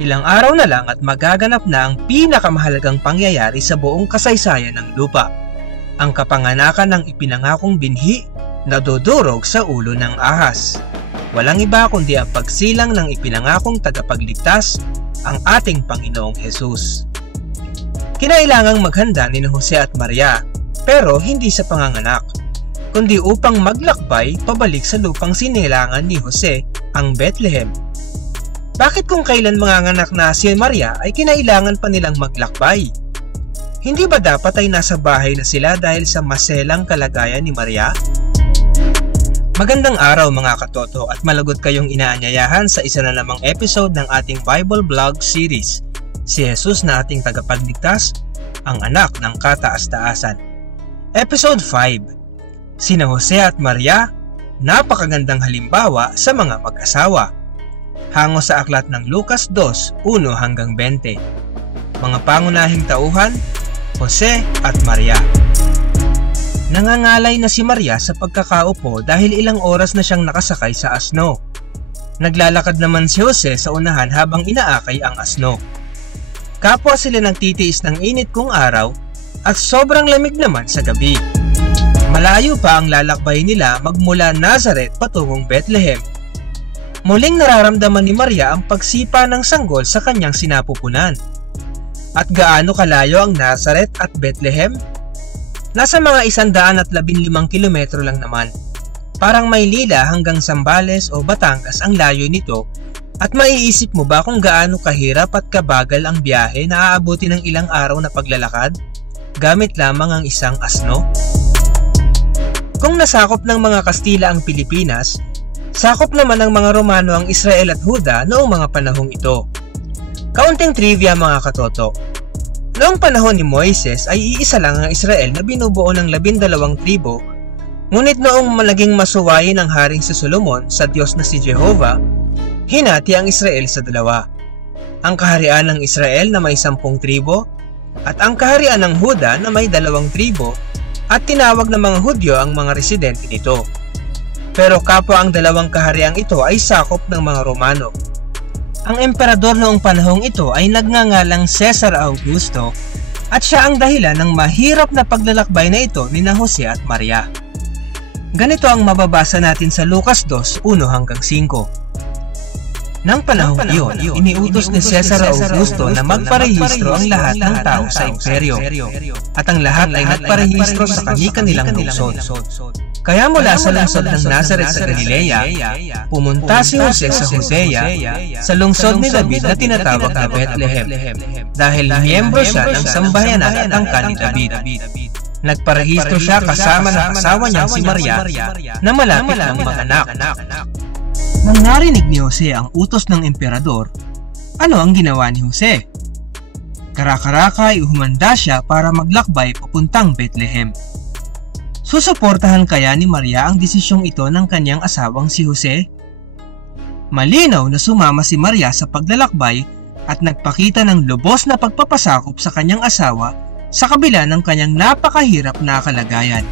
Ilang araw na lang at magaganap na ang pinakamahalagang pangyayari sa buong kasaysayan ng lupa. Ang kapanganakan ng ipinangakong binhi na dudurog sa ulo ng ahas. Walang iba kundi ang pagsilang ng ipinangakong tagapagligtas, ang ating Panginoong Hesus. Kinailangang maghanda ni Jose at Maria, pero hindi sa panganganak, kundi upang maglakbay pabalik sa lupang sinilangan ni Jose, ang Bethlehem. Bakit kung kailan manganganak na si Maria ay kinailangan pa nilang maglakbay? Hindi ba dapat ay nasa bahay na sila dahil sa maselang kalagayan ni Maria? Magandang araw mga katoto at malagot kayong inaanyayahan sa isa na namang episode ng ating Bible Vlog series, Si Jesus na ating tagapagligtas, ang anak ng kataas-taasan. Episode 5, Sina Jose at Maria, napakagandang halimbawa sa mga mag-asawa. Hango sa aklat ng Lucas 2:1-20. Mga pangunahing tauhan, Jose at Maria. Nangangalay na si Maria sa pagkakaupo dahil ilang oras na siyang nakasakay sa asno. Naglalakad naman si Jose sa unahan habang inaakay ang asno. Kapwa sila nagtitiis ng init kung araw at sobrang lamig naman sa gabi. Malayo pa ang lalakbay nila magmula Nazareth patungong Bethlehem. Muling nararamdaman ni Maria ang pagsipa ng sanggol sa kanyang sinapupunan. At gaano kalayo ang Nazareth at Bethlehem? Nasa mga 115 kilometro lang naman. Parang Maynila hanggang Zambales o Batangas ang layo nito, at maiisip mo ba kung gaano kahirap at kabagal ang biyahe na aabuti ng ilang araw na paglalakad gamit lamang ang isang asno? Kung nasakop ng mga Kastila ang Pilipinas, sakop naman ng mga Romano ang Israel at Huda noong mga panahong ito. Kaunting trivia mga katoto. Noong panahon ni Moises ay iisa lang ang Israel na binubuo ng 12 tribo, ngunit noong naging masuwayin ang haring si Solomon sa Diyos na si Jehovah, hinati ang Israel sa dalawa. Ang kaharian ng Israel na may 10 tribo at ang kaharian ng Huda na may 2 tribo, at tinawag ng mga Hudyo ang mga residente nito. Pero kapwa ang dalawang kahariang ito ay sakop ng mga Romano. Ang emperador noong panahong ito ay nagngangalang Cesar Augusto, at siya ang dahilan ng mahirap na paglalakbay na ito ni Jose at Maria. Ganito ang mababasa natin sa Lucas 2:1-5. Nang panahong iyon, iniutos ni Cesar Augusto na magparehistro ang lahat ng tao sa imperyo, at ang lahat ay nagparehistro sa kani-kanilang lungsod. Kaya mula sa lungsod ng Nazareth sa Galilea, pumunta si Jose sa Judea, sa lungsod ni David na tinatawag na Bethlehem, dahil miyembro siya ng sambahayanan at angkan ni David. Nagparehistro siya kasama ng asawa niyang si Maria na malapit ng manganak. Nang narinig ni Jose ang utos ng emperador, ano ang ginawa ni Jose? Karakaraka ay humanda siya para maglakbay papuntang Bethlehem. Susuportahan kaya ni Maria ang desisyong ito ng kanyang asawang si Jose? Malinaw na sumama si Maria sa paglalakbay at nagpakita ng lubos na pagpapasakop sa kanyang asawa sa kabila ng kanyang napakahirap na kalagayan.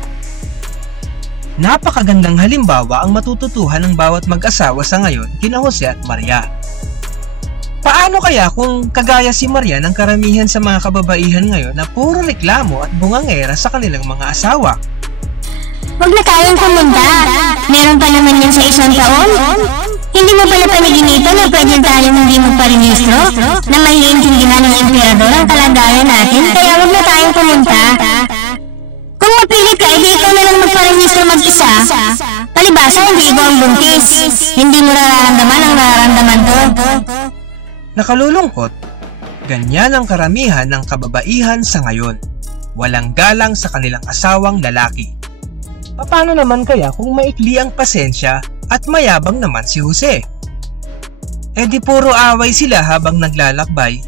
Napakagandang halimbawa ang matututuhan ng bawat mag-asawa sa ngayon kina Jose at Maria. Paano kaya kung kagaya si Maria ng karamihan sa mga kababaihan ngayon na puro reklamo at bungangera sa kanilang mga asawa? Huwag na tayong pumunta. Meron pa naman yan sa 1 taon. Hindi mo pala panaginito na pwede tayong hindi magparehistro na maiintindihan ng emperador ang kalagayan natin, kaya huwag na tayong pumunta. Kung mapilit ka, ikaw na lang magparehistro mag-isa. Palibasa, hindi ikaw ang buntis. Hindi mo nararamdaman ang nararamdaman ko. Nakalulungkot, ganyan ang karamihan ng kababaihan sa ngayon. Walang galang sa kanilang asawang lalaki. Paano naman kaya kung maikli ang pasensya at mayabang naman si Jose? E di puro away sila habang naglalakbay.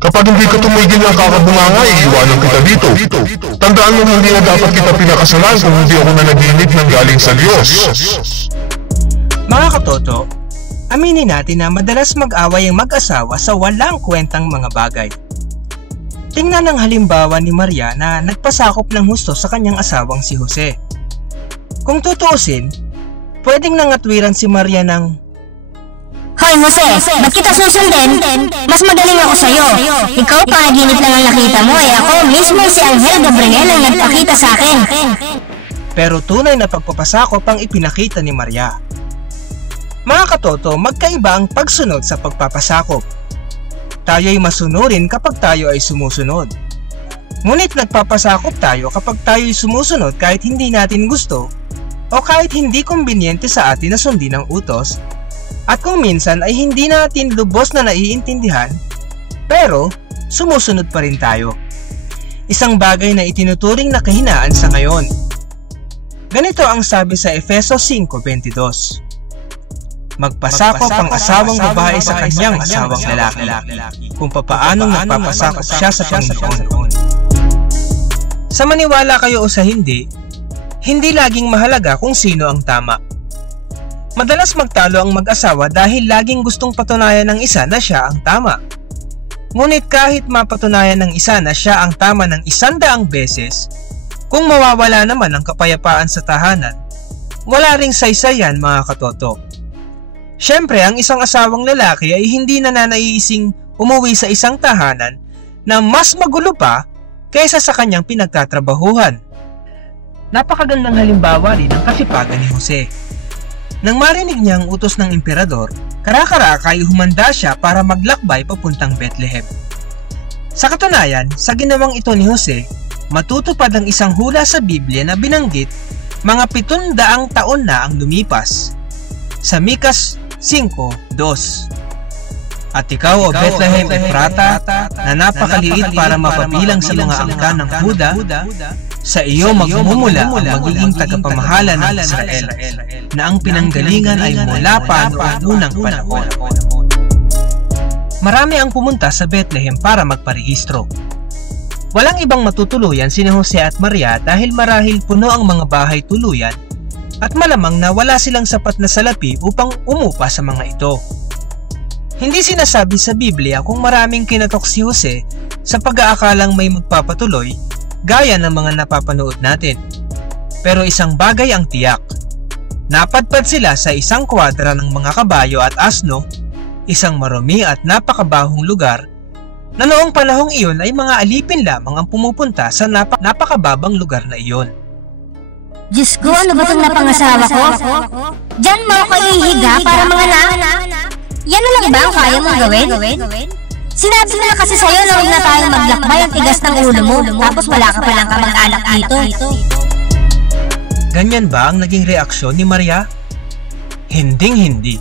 Kapag hindi ka tumigil ng kakabunganga, iiwanan kita dito. Tandaan mo hindi na dapat kita pinakasalan kung hindi ako nanaginip ng galing sa Diyos. Mga katoto, aminin natin na madalas mag-away ang mag-asawa sa walang kwentang mga bagay. Tingnan ang halimbawa ni Maria na nagpasakop ng husto sa kanyang asawang si Jose. Kung tutuusin, pwedeng nangatwiran si Maria ng, Hoy Jose, ba't kita susundin? Mas magaling ako sa'yo. Ikaw panaginip lang ang nakita mo ako mismo si Angel Gabriel ang nagpakita sa akin. Pero tunay na pagpapasakop ang ipinakita ni Maria. Mga katoto, magkaiba ang pagsunod sa pagpapasakop. Tayo'y masunurin kapag tayo ay sumusunod. Ngunit nagpapasakop tayo kapag tayo'y sumusunod kahit hindi natin gusto o kahit hindi kumbinyente sa atin na sundin ang utos, at kung minsan ay hindi natin lubos na naiintindihan, pero sumusunod pa rin tayo. Isang bagay na itinuturing na kahinaan sa ngayon. Ganito ang sabi sa Efeso 5:22. Magpasakop ang asawang babae sa kanyang asawang lalaki, kung papaanong nagpapasakop siya sa Panginoon. Sa maniwala kayo o sa hindi laging mahalaga kung sino ang tama. Madalas magtalo ang mag-asawa dahil laging gustong patunayan ng isa na siya ang tama. Ngunit kahit mapatunayan ng isa na siya ang tama ng 100 beses, kung mawawala naman ang kapayapaan sa tahanan, wala ring saysayan mga katoto. Siyempre, ang isang asawang lalaki ay hindi na naiising umuwi sa isang tahanan na mas magulo pa kaysa sa kanyang pinagtatrabahuhan. Napakagandang halimbawa rin ang kasipagan ni Jose. Nang marinig niya ang utos ng emperador, kara-karaka ay humanda siya para maglakbay papuntang Bethlehem. Sa katunayan, sa ginawang ito ni Jose, matutupad ang isang hula sa Biblia na binanggit mga 700 taon na ang lumipas. Sa Mikas 5:2. At ikaw o Bethlehem Ephrata na napakaliit para mapabilang sa mga angka ng Huda, sa iyo magmumula ang magiging tagapamahala ng Israel, na ang pinanggalingan ay mula pa noong unang panahon. Marami ang pumunta sa Bethlehem para magparehistro. Walang ibang matutuluyan sina Jose at Maria dahil marahil puno ang mga bahay tuluyan at malamang na wala silang sapat na salapi upang umupa sa mga ito. Hindi sinasabi sa Biblia kung maraming kinatok si Jose sa pag-aakalang may magpapatuloy gaya ng mga napapanood natin. Pero isang bagay ang tiyak. Napadpad sila sa isang kwadra ng mga kabayo at asno, isang marumi at napakabahong lugar na noong panahong iyon ay mga alipin lamang ang pumupunta sa napakababang lugar na iyon. Diyos ko, ano ba itong napangasawa ko? Diyan mo ako ihiga para mga yan na lang ba ang kaya mong gawin? Sinabi ko na kasi sa'yo na huwag na tayong maglakbay ang tigas ng ulo mo, tapos wala ka palang kamag-anak dito. Ganyan ba ang naging reaksyon ni Maria? Hinding-hindi.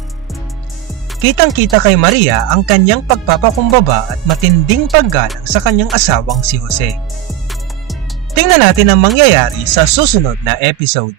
Kitang-kita kay Maria ang kanyang pagpapakumbaba at matinding paggalang sa kanyang asawang si Jose. Tingnan natin ang mangyayari sa susunod na episode.